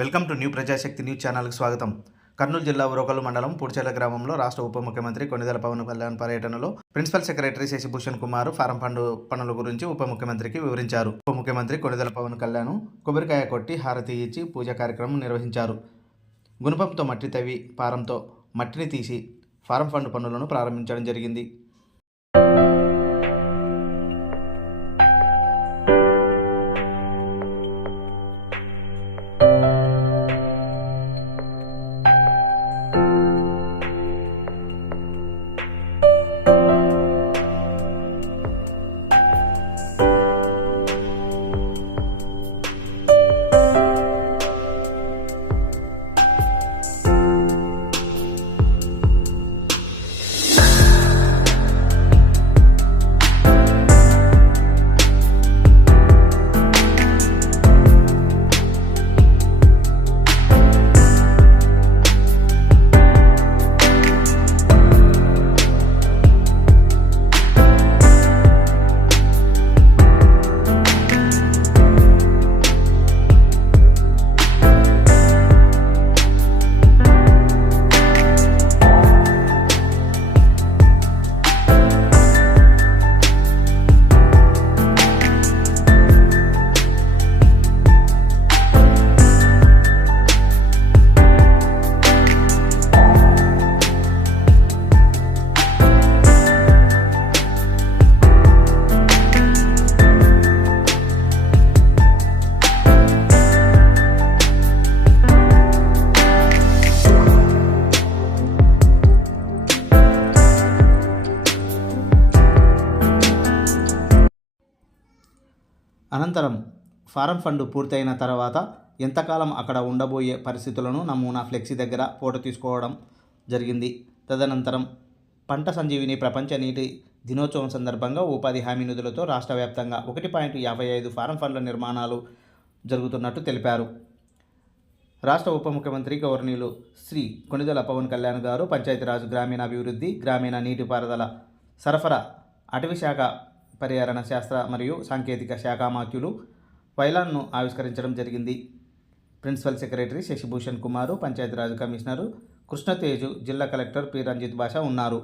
Welcome to new Prajasakti news ఛానల్కి స్వాగతం. కర్నూలు జిల్లా ఉరవకల్లు మండలం పూడ్చెర్ల గ్రామంలో రాష్ట్ర ఉప ముఖ్యమంత్రి కొణిదెల పవన్ కళ్యాణ్ పర్యటనలో principal secretary Shashibhushan Kumar farm fund పనుల గురించి ఉప ముఖ్యమంత్రికి వివరించారు. ఉప ముఖ్యమంత్రి కొణిదెల పవన్ కళ్యాణ్ కొబ్బరికాయ కొట్టి హారతి ఇచ్చి పూజా కార్యక్రమం నిర్వహించారు. గుణపంతో మట్టి తవ్వి పారంతో మట్టిని తీసి ఫారం ఫండ్ పనులను ప్రారంభించడం జరిగింది. అనంతరం ఫారం ఫండ్ పూర్తయిన తర్వాత ఎంతకాలం అక్కడ ఉండబోయే పరిస్థితులను నమూనా ఫ్లెక్సీ దగ్గర ఫోటో తీసుకోవడం జరిగింది. తదనంతరం పంట సంజీవిని ప్రపంచ నీటి దినోత్సవం సందర్భంగా ఉపాధి హామీ నిధులతో రాష్ట్ర వ్యాప్తంగా 1.55 ఫారం ఫండ్ల నిర్మాణాలు జరుగుతున్నట్టు తెలిపారు. రాష్ట్ర ఉప ముఖ్యమంత్రి గవర్నీయులు శ్రీ కొణిదెల పవన్ కళ్యాణ్ గారు పంచాయతీరాజ్, గ్రామీణాభివృద్ధి, గ్రామీణ నీటిపారుదల సరఫరా, అటవీ శాఖ, పర్యావరణ శాస్త్ర మరియు సాంకేతిక శాఖ మాత్యులు పైలాన్ను ఆవిష్కరించడం జరిగింది. Principal secretary Shashibhushan Kumar, Panchayati Raj commissioner Krishnateja, జిల్లా కలెక్టర్ పి రంజిత్ భాష ఉన్నారు.